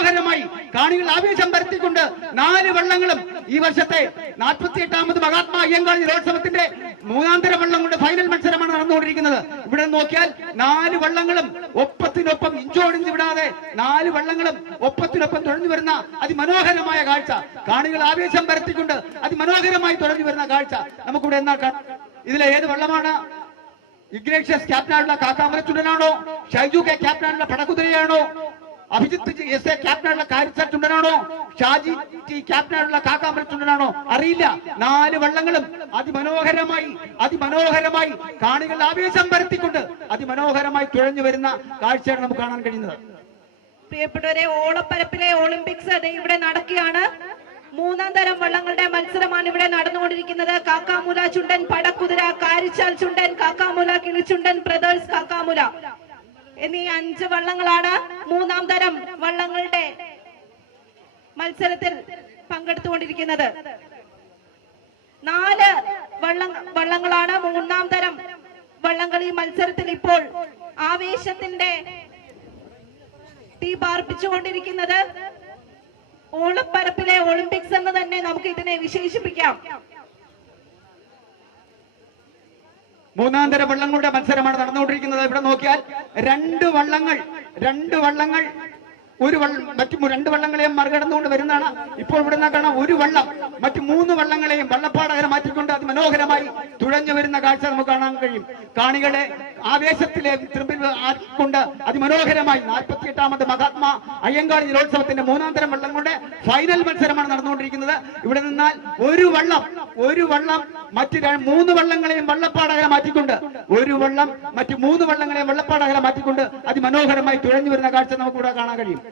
അതിമനോഹരമായി കാണികൾ ആവേശം പരത്തിക്കൊണ്ട് 4 വള്ളങ്ങളും ഈ വർഷത്തെ 48ാമത് മഹാത്മാ അയ്യങ്കാളി ജലോത്സവത്തിന്റെ 3ാം തരം വള്ളം കൊണ്ട് ഫൈനൽ മത്സരമാണ് നടന്നുകൊണ്ടിരിക്കുന്നത്. ഇവിടെ നോക്കിയാൽ 4 വള്ളങ്ങളും ഒപ്പത്തിനൊപ്പം ഇഞ്ചോടിഞ്ച് വിടാതെ 4 വള്ളങ്ങളും ഒപ്പത്തിനൊപ്പം തുഴഞ്ഞു വരുന്ന അതിമനോഹരമായ കാഴ്ച, കാണികൾ ആവേശം പരത്തിക്കൊണ്ട് അതിമനോഹരമായി തുഴഞ്ഞു വരുന്ന കാഴ്ച നമുക്കിവിടെ എന്നാക്കാം. ഇതിലെ ഏത് വള്ളമാണ്? ഇഗ്നേഷ്യസ് ക്യാപ്റ്റനായുള്ള കാക്കാമല ചുണ്ടനാണോ? ഷൈജു കെ ക്യാപ്റ്റനായുള്ള പടക്കുതിരയാണോ? അഭിജിത്ത് എസ് എ ക്യാപ്റ്റനായുള്ള കാരിച്ച ചുണ്ടനാണോ? ഷാജി ടി ക്യാപ്റ്റനായുള്ള കാക്കാമല ചുണ്ടനാണോ? അറിയില്ല. 4 വള്ളങ്ങളും അതിമനോഹരമായി കാണികൾ ആവേശം പരത്തിക്കൊണ്ട് അതിമനോഹരമായി തുഴഞ്ഞു വരുന്ന കാഴ്ചയാണ് നമുക്ക് കാണാൻ കഴിയുന്നത്. പ്രിയപ്പെട്ടവരെ, ഓളപ്പരപ്പിലെ ഒളിമ്പിക്സ് ഇവിടെ നടക്കുകയാണ്. 3ാം തരം വള്ളങ്ങളുടെ മത്സരമാണ് ഇവിടെ നടന്നുകൊണ്ടിരിക്കുന്നത്. കാക്കാമൂല ചുണ്ടൻ പടക്കുതിര, കാരിച്ചാൽ ചുണ്ടൻ, കാക്കാമൂല കിളിച്ചുണ്ടൻ ബ്രദേഴ്സ് കാക്കാമൂല എന്നീ 5 വള്ളങ്ങളാണ് 3ാം തരം വള്ളങ്ങളുടെ മത്സരത്തിൽ പങ്കെടുത്തുകൊണ്ടിരിക്കുന്നത്. 4 വള്ളങ്ങളാണ് 3ാം തരം വള്ളംകളി മത്സരത്തിൽ ഇപ്പോൾ ആവേശത്തിന്റെ തീ പാർപ്പിച്ചുകൊണ്ടിരിക്കുന്നത്. ഓളപ്പരപ്പിലെ ഒളിമ്പിക്സ് എന്ന് തന്നെ നമുക്ക് ഇതിനെ വിശേഷിപ്പിക്കാം. 3ാം തരം വള്ളങ്ങളുടെ മത്സരമാണ് നടന്നുകൊണ്ടിരിക്കുന്നത്. ഇവിടെ നോക്കിയാൽ 2 വള്ളങ്ങൾ മറ്റു 2 വള്ളങ്ങളെയും മറികടന്നുകൊണ്ട് വരുന്നതാണ്. ഇപ്പോൾ ഇവിടെ കാണാം ഒരു വള്ളം മറ്റു 3 വള്ളങ്ങളെയും വള്ളപ്പാടകരെ മാറ്റിക്കൊണ്ട് അതിമനോഹരമായി തുഴഞ്ഞു വരുന്ന കാഴ്ച നമുക്ക് കാണാൻ കഴിയും. കാണികളെ ആവേശത്തിലെ തിരുമ്പിൽ കൊണ്ട് അതിമനോഹരമായി 48ാമത് മഹാത്മാ അയ്യങ്കാളി ജലോത്സവത്തിന്റെ 3ാം തരം വള്ളങ്ങളുടെ ഫൈനൽ മത്സരമാണ് നടന്നുകൊണ്ടിരിക്കുന്നത്. ഇവിടെ നിന്നാൽ ഒരു വള്ളം മറ്റ് 3 വള്ളങ്ങളെയും വള്ളപ്പാടകരെ മാറ്റിക്കൊണ്ട് മറ്റ് 3 വള്ളങ്ങളെയും വള്ളപ്പാടകരെ മാറ്റിക്കൊണ്ട് അതിമനോഹരമായി തുഴഞ്ഞു വരുന്ന കാഴ്ച നമുക്ക് ഇവിടെ കാണാൻ കഴിയും.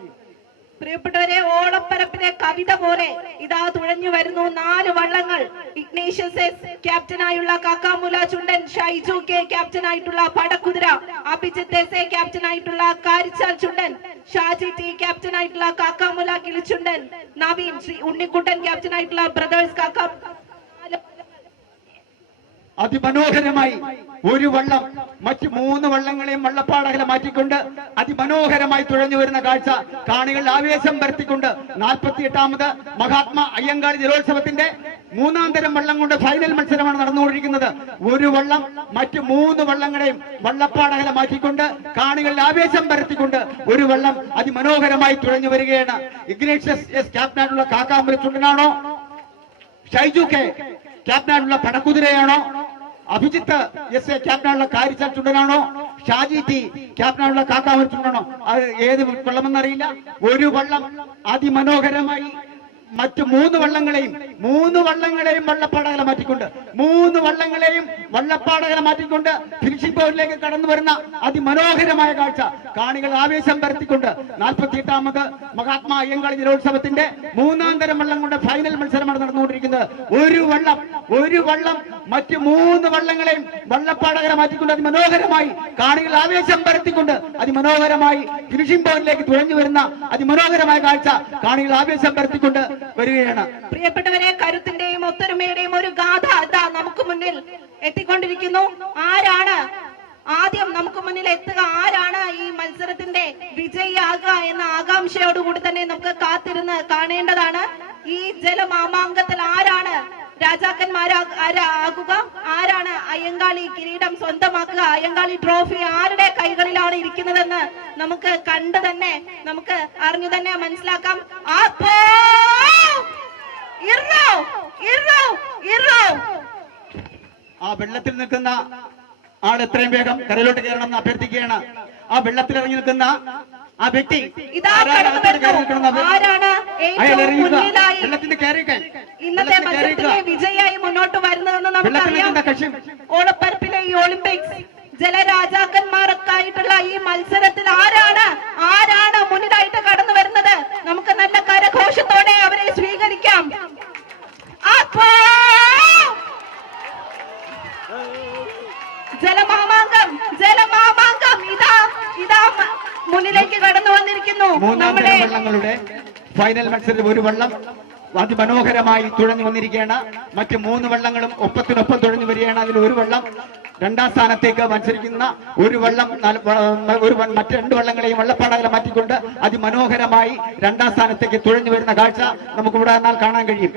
പ്രിയപ്പെട്ടവരെ, ഓളപ്പരപ്പിലെ കവിത പോലെ ഇതാ തുഴഞ്ഞു വരുന്നു 4 വള്ളങ്ങൾ. ഇഗ്നേഷ്യസ് എസ് ക്യാപ്റ്റനായുള്ള കാക്കാമൂല ചുണ്ടൻ, ഷൈജു കെ ക്യാപ്റ്റനായിട്ടുള്ള പടക്കുതിര, അഭിജിത്ത് എസ് എ ക്യാപ്റ്റനായിട്ടുള്ള കാരിച്ചാൽ ചുണ്ടൻ, ഷാജി ടി ക്യാപ്റ്റനായിട്ടുള്ള കാക്കാമൂല കിളിച്ചുണ്ടൻ, നവീൻ ശ്രീ ഉണ്ണിക്കുട്ടൻ ക്യാപ്റ്റനായിട്ടുള്ള ബ്രദേഴ്സ് കാക്കാ. അതിമനോഹരമായി ഒരു വള്ളം മറ്റ് 3 വള്ളങ്ങളെയും വള്ളപ്പാടകരെ മാറ്റിക്കൊണ്ട് അതിമനോഹരമായി തുഴഞ്ഞു വരുന്ന കാഴ്ച, കാണികൾ ആവേശം പരത്തിക്കൊണ്ട് 48ാമത് മഹാത്മാ അയ്യങ്കാളി ജലോത്സവത്തിന്റെ 3ാം തരം വള്ളം കൊണ്ട് ഫൈനൽ മത്സരമാണ് നടന്നുകൊണ്ടിരിക്കുന്നത്. ഒരു വള്ളം മറ്റ് 3 വള്ളങ്ങളെയും വള്ളപ്പാടകരെ മാറ്റിക്കൊണ്ട് കാണികൾ ആവേശം പരത്തിക്കൊണ്ട് ഒരു വള്ളം അതിമനോഹരമായി തുഴഞ്ഞു വരികയാണ്. ഇഗ്നേഷ്യസ് എസ് ക്യാപ്റ്റനായിട്ടുള്ള കാക്കാമല ചുണ്ടനാണോ? ഷൈജു കെ ക്യാപ്റ്റനായിട്ടുള്ള പടക്കുതിരയാണോ? അഭിജിത്ത് എസ് എ ക്യാപ്റ്റനായുള്ള കാരിച്ചാൽ ചുണ്ടനാണോ? ഷാജി ടി ക്യാപ്റ്റനായുള്ള കാക്കാമല ചുണ്ടനാണോ? അത് ഏത് വള്ളമെന്നറിയില്ല. ഒരു വള്ളം അതിമനോഹരമായി മറ്റ് 3 വള്ളങ്ങളെയും വള്ളപ്പാടകരെ മാറ്റിക്കൊണ്ട് ഫിനിഷിംഗ് പോയിന്റിലേക്ക് കടന്നു വരുന്ന അതിമനോഹരമായ കാഴ്ച, കാണികൾ ആവേശം പരത്തിക്കൊണ്ട് 48ാമത് മഹാത്മാ അയ്യങ്കാളി ജലോത്സവത്തിന്റെ 3ാം തരം വള്ളം കൊണ്ട് ഫൈനൽ മത്സരമാണ് നടന്നുകൊണ്ടിരിക്കുന്നത്. ഒരു വള്ളം മറ്റ് 3 വള്ളങ്ങളെയും വള്ളപ്പാടകരെ മാറ്റിക്കൊണ്ട് അതിമനോഹരമായി കാണികൾ ആവേശം പരത്തിക്കൊണ്ട് അതിമനോഹരമായി ഫിനിഷിംഗ് പോയിന്റിലേക്ക് തുഴഞ്ഞു വരുന്ന അതിമനോഹരമായ കാഴ്ച, കാണികൾ ആവേശം പരത്തിക്കൊണ്ട് വരികയാണ്. പ്രിയപ്പെട്ടവരെ, കരുത്തിന്റെയും ഒത്തൊരുമയുടെയും ഒരു ഗാഥ നമുക്ക് മുന്നിൽ എത്തിക്കൊണ്ടിരിക്കുന്നു. ആരാണ് ആദ്യം നമുക്ക് മുന്നിൽ എത്തുക, ആരാണ് ഈ മത്സരത്തിന്റെ വിജയിയാകുക എന്ന ആകാംക്ഷയോടുകൂടി തന്നെ നമുക്ക് കാത്തിരുന്ന് കാണേണ്ടതാണ്. ഈ ജലമാമാങ്കത്തിൽ ആരാണ് രാജാക്കന്മാരാകുക, ആരാണ് അയ്യങ്കാളി കിരീടം സ്വന്തമാക്കുക, അയ്യങ്കാളി ട്രോഫി ആരുടെ കൈകളിലാണ് ഇരിക്കുന്നതെന്ന് നമുക്ക് കണ്ടു തന്നെ അറിഞ്ഞു തന്നെ മനസ്സിലാക്കാം. ആ വെള്ളത്തിൽ നിൽക്കുന്ന ആൾ എത്രയും വേഗം കരയിലോട്ട് കയറണം എന്ന് അഭ്യർത്ഥിക്കുകയാണ്. ആ വെള്ളത്തിൽ ഇറങ്ങി നിൽക്കുന്ന ആ വ്യക്തി വെള്ളത്തിന്റെ കയറിക്കാൻ ഇന്നത്തെ മത്സരത്തിലെ വിജയിയായി മുന്നോട്ട് വരുന്നതെന്ന് നമുക്കറിയാം. ഓളപ്പരപ്പിലെ ഈ ഒളിമ്പിക്സ് ജലരാജാക്കന്മാർക്കായിട്ടുള്ള ഈ മത്സരത്തിൽ ആരാണ് മുന്നിലായിട്ട് കടന്നു വരുന്നത്? നമുക്ക് നല്ല കരഘോഷത്തോടെ അവരെ സ്വീകരിക്കാം. ജലമാമാങ്കം ഇതാ മുന്നിലേക്ക് കടന്നു വന്നിരിക്കുന്നു. മൂന്നാം തരം വള്ളങ്ങളുടെ ഫൈനൽ മത്സരത്തിൽ ഒരു വള്ളം അതിമനോഹരമായി തുഴഞ്ഞു വന്നിരിക്കുകയാണ്. മറ്റ് 3 വള്ളങ്ങളും ഒപ്പത്തിനൊപ്പം തുഴഞ്ഞു വരികയാണ്. അതിൽ ഒരു വള്ളം 2ാം സ്ഥാനത്തേക്ക് മത്സരിക്കുന്ന ഒരു വള്ളം മറ്റ് 2 വള്ളങ്ങളെയും വള്ളപ്പാടകളെ മാറ്റിക്കൊണ്ട് അതിമനോഹരമായി 2ാം സ്ഥാനത്തേക്ക് തുഴഞ്ഞു വരുന്ന കാഴ്ച നമുക്ക് ഇവിടെ കാണാൻ കഴിയും.